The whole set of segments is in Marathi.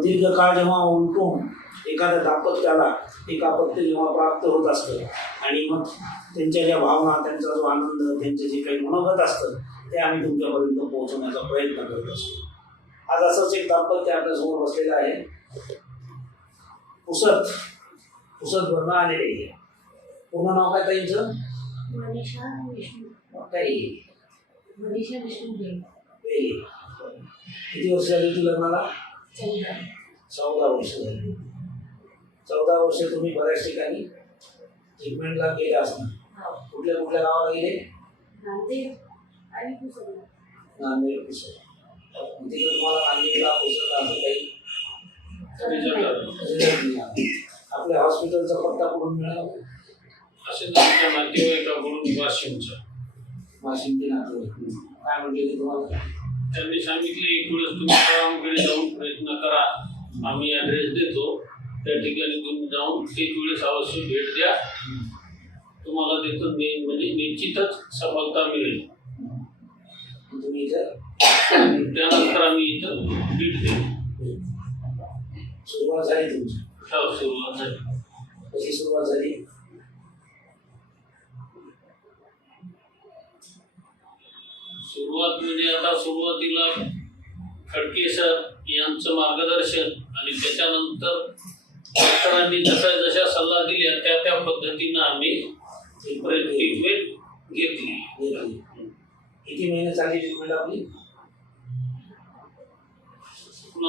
दीर्घकाळ जेव्हा उलटून एखाद्या दाम्पत्याला एक अपत्य जेव्हा प्राप्त होत असतं आणि मग त्यांच्या ज्या भावना त्यांचा जो आनंद त्यांचे जे काही मनोगत असतं ते आम्ही तुमच्यापर्यंत पोहोचवण्याचा प्रयत्न करत असतो. आज असंच एक दाम्पत्य आपल्यासमोर बसलेलं आहे. पुसत पुसत भरणं आलेले. आहे पूर्ण नाव काय ताईंचं? किती वर्ष झाली होती लग्नाला? चौदा. वर्ष झाली. चौदा वर्ष तुम्ही बऱ्याच ठिकाणी ट्रीटमेंटला गेले असणार. हो. कुठल्या कुठल्या गावाला गेले? नांदेड आणि पुसद तिकडे तुम्हाला नांदेडला पुसद असं काही. आपल्या हॉस्पिटलचा पत्ता कुठून मिळाला? असे नातेवाईकाकडून वाशिमच्या वाशिमची नातेवाईक काय म्हटले तुम्हाला? त्यांनी सांगितले एक वेळेस तुम्ही गावाकडे जाऊन प्रयत्न करा. आम्ही ॲड्रेस देतो. त्या ठिकाणी तुम्ही जाऊन एक वेळेस अवश्य भेट द्या. तुम्हाला तिथं म्हणजे निश्चितच सफलता मिळेल. तुम्ही त्यानंतर आम्ही इथं भेट देऊ. सुरुवात झाली तुमची. हो सुरुवात झाली. कशी सुरुवात झाली? सुरुवात म्हणजे आता सुरुवातीला खडके सर यांचं मार्गदर्शन आणि त्याच्यानंतर डॉक्टरांनी जशा जशा सल्ला दिल्या त्या त्या पद्धतीनं आम्ही ट्रीटमेंट घेतली. किती महिने चालली ट्रीटमेंट आपली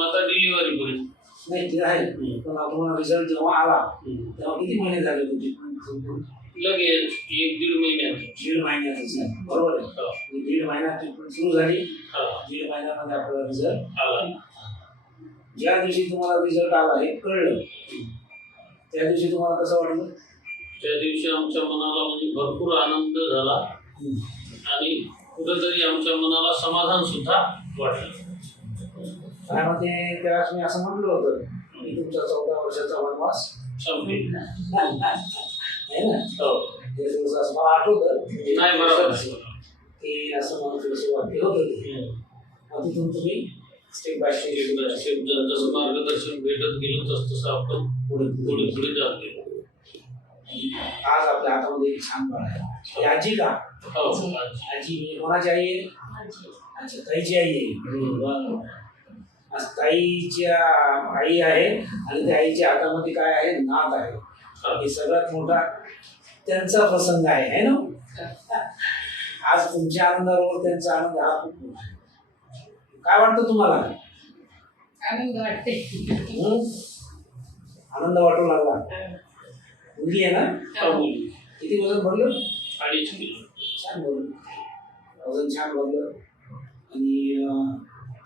आता डिलिव्हरी पर्यंत नाही ते आहे पण आपण रिझल्ट जेव्हा आला तेव्हा किती महिने झाले तुमची लगेच एक दीड महिन्यात दीड महिन्यातच बरोबर आहे दीड महिन्यात ट्रीटमेंट सुरू झाली दीड महिन्यामध्ये आपल्याला रिझल्ट आला ज्या दिवशी तुम्हाला रिझल्ट आला हे कळलं त्या दिवशी तुम्हाला कसं वाटलं त्या दिवशी आमच्या मनाला म्हणजे भरपूर आनंद झाला आणि कुठेतरी आमच्या मनाला समाधान सुद्धा वाटलं काय म्हणते त्यावेळेस मी असं म्हटलं होतं की तुमचा चौदा वर्षाचा वनवास संपली. आहे ना? हो. ते दिवस असं मला आठवतं. नाही बरोबर की असं मला थोडंसं वाक्य होतं ते हम्म. मग तिथून तुम्ही step by step step by step जसं मार्गदर्शन भेटत गेलं तसं तसं आपण पुढे पुढे पुढे जात गेलो. आज आपल्या हातामध्ये एक छान बाळ आहे. आजी का? हो आजी. म्हणजे कोणाची आई आहे? अच्छा ताईची आई आहे? ताईच्या आई आहे आणि त्या आईच्या हातामध्ये काय आहे? नात आहे. हे सगळ्यात मोठा त्यांचा प्रसंग आहे है ना? आज तुमच्या आनंदाबरोबर त्यांचा आनंद हा खूप मोठा आहे. काय वाटतं तुम्हाला? आनंद वाटते? आनंद वाटू लागला. मुलगी आहे ना? मुली. किती वजन भरलं? अडीच किलो. छान भरलं. वजन छान भरलं. आणि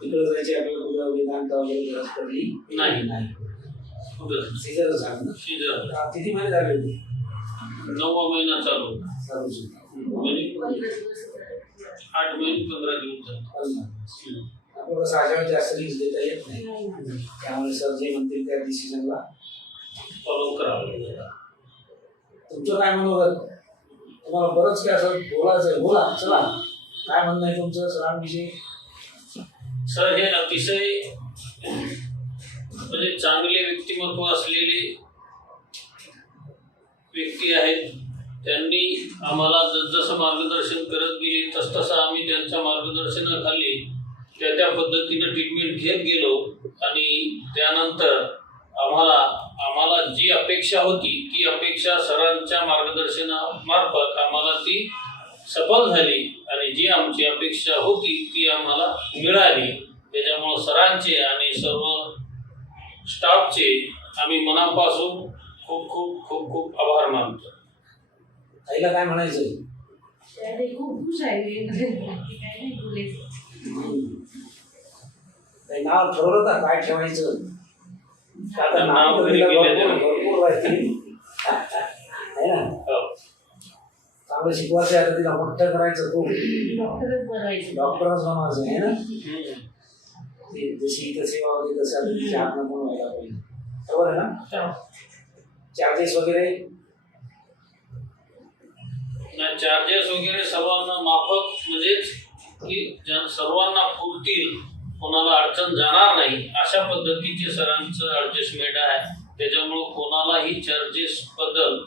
तिकडं जायची आपल्याला कुठं वेदांत वगैरे गरज पडली नाही. नाही. कुठं सीझरच झालं ना? किती महिने झाले होते नववा महिना चालू. होता. चालू सुद्धा. म्हणजे आठ महिने पंधरा दिवस झाले. आपल्याला सहाच्या जास्त रिस्क देता येत नाही. त्यामुळे सर जे म्हणतील त्या डिसिजनला फॉलो करावं लागेल. तुमचं काय मनोगत तुम्हाला बरंच काय असं बोलायचं बोला चला. काय म्हणणं आहे तुमचं? सरांविषयी सर हे अतिशय म्हणजे चांगले व्यक्तिमत्व असलेले व्यक्ती आहेत. त्यांनी आम्हाला जसजसं मार्गदर्शन करत गेले तसतसं आम्ही त्यांच्या मार्गदर्शनाखाली त्या त्या पद्धतीनं ट्रीटमेंट घेत गेलो. आणि त्यानंतर आम्हाला आम्हाला जी अपेक्षा होती ती अपेक्षा सरांच्या मार्गदर्शनामार्फत आम्हाला ती सफल झाली. आणि जी आमची अपेक्षा होती ती आम्हाला मिळाली. सरांचे आणि सर्व स्टाफचे आम्ही मनापासून खूप खूप खूप खूप आभार मानतो. ताईला काय म्हणायचं? खूप खुश आहे. नाव ठरवलं का काय ठेवायचं? आता नाव भरपूर नाही. भरपूर राहतील है ना? हो. चांगलं शिकवायचं आहे आता तिला मोठं करायचं खूप. डॉक्टरच बनवायचं डॉक्टरच बनायचं आहे ना? जशी इथं सेवा होती तसं आता तिच्या हातनं पण व्हायला पाहिजे. बरोबर आहे ना? हो. चार्जेस वगैरे? नाही चार्जेस वगैरे सर्वांना माफक म्हणजेच की ज्या सर्वांना पुरतील कोणाला अडचण जाणार नाही अशा पद्धतीचे सरांचं ऍडजस्टमेंट आहे. त्याच्यामुळं कोणालाही चार्जेस बद्दल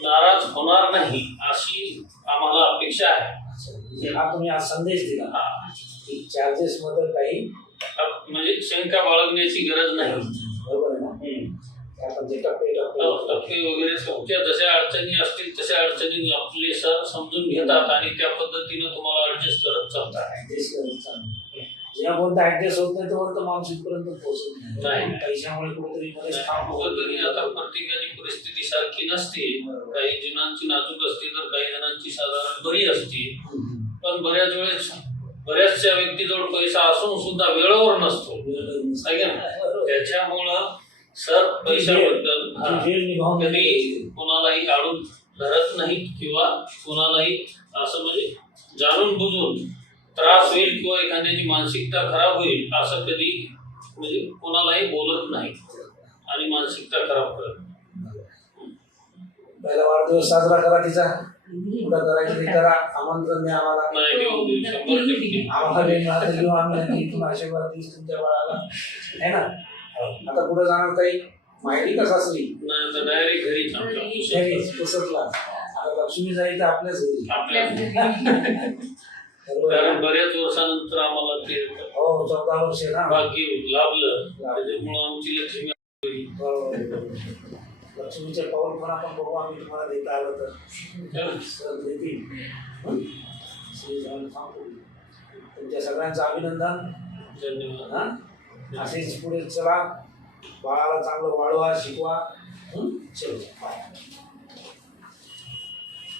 नाराज होणार नाही अशी आम्हाला अपेक्षा आहे. म्हणजे हा तुम्ही आज संदेश दिला. हा. की चार्जेस बद्दल काही म्हणजे शंका बाळगण्याची गरज नाही. टप्पे वगैरे जशा अडचणी असतील तशा अडचणी आपले सर समजून घेतात आणि त्या पद्धतीनं तुम्हाला ऍडजस्ट करत चालतात. ऍडजस्ट करत चालणं. जेव्हापर्यंत ऍडजस्ट होत नाही तोपर्यंत माणूस इथपर्यंत पोहोचत नाही. पैशामुळे कुठेतरी मध्येच थांब होत तरी आता प्रत्येकाची परिस्थिती सारखी नसते. काही जणांची नाजूक असते तर काही जणांची साधारण बरी असते. पण बऱ्याच वेळेस बऱ्याचशा व्यक्तीजवळ पैसा असून सुद्धा वेळेवर नसतो त्याच्यामुळं सर पैशाबद्दल कधी कोणालाही काढून धरत नाहीत किंवा कोणालाही असं म्हणजे जाणून बुजून त्रास होईल किंवा एखाद्याची मानसिकता खराब होईल असं कधी म्हणजे कोणालाही बोलत नाही आणि मानसिकता खराब करत नाही. पहिला वाढदिवस साजरा करा तिचा. कुठं करायचं ते करा. आमंत्रण द्या आम्हाला. आम्हाला वेळ मिळाला तर घेऊ आम्ही नक्की इथून आशीर्वाद देऊ तुमच्या बाळाला. आहे ना? आता कुठं जाणार काही माहिती का सासरी नाही तर डायरेक्ट घरीच पुसतला. आता लक्ष्मी जाईल तर आपल्याच घरी. कारण? बऱ्याच वर्षानंतर आम्हाला ते हो चौदा वर्ष ना? भाग्य लाभलं. त्याच्यामुळं आमची लक्ष्मी लक्ष्मीचे पाऊल पण आपण बघू आम्ही तुम्हाला देता आलं तर. सर देतील. हं? श्री स्वामी सांगतो. तुमच्या सगळ्यांचं अभिनंदन. धन्यवाद. हा? असेच पुढे चला. बाळाला चांगलं वाढवा शिकवा? चलो. बाय.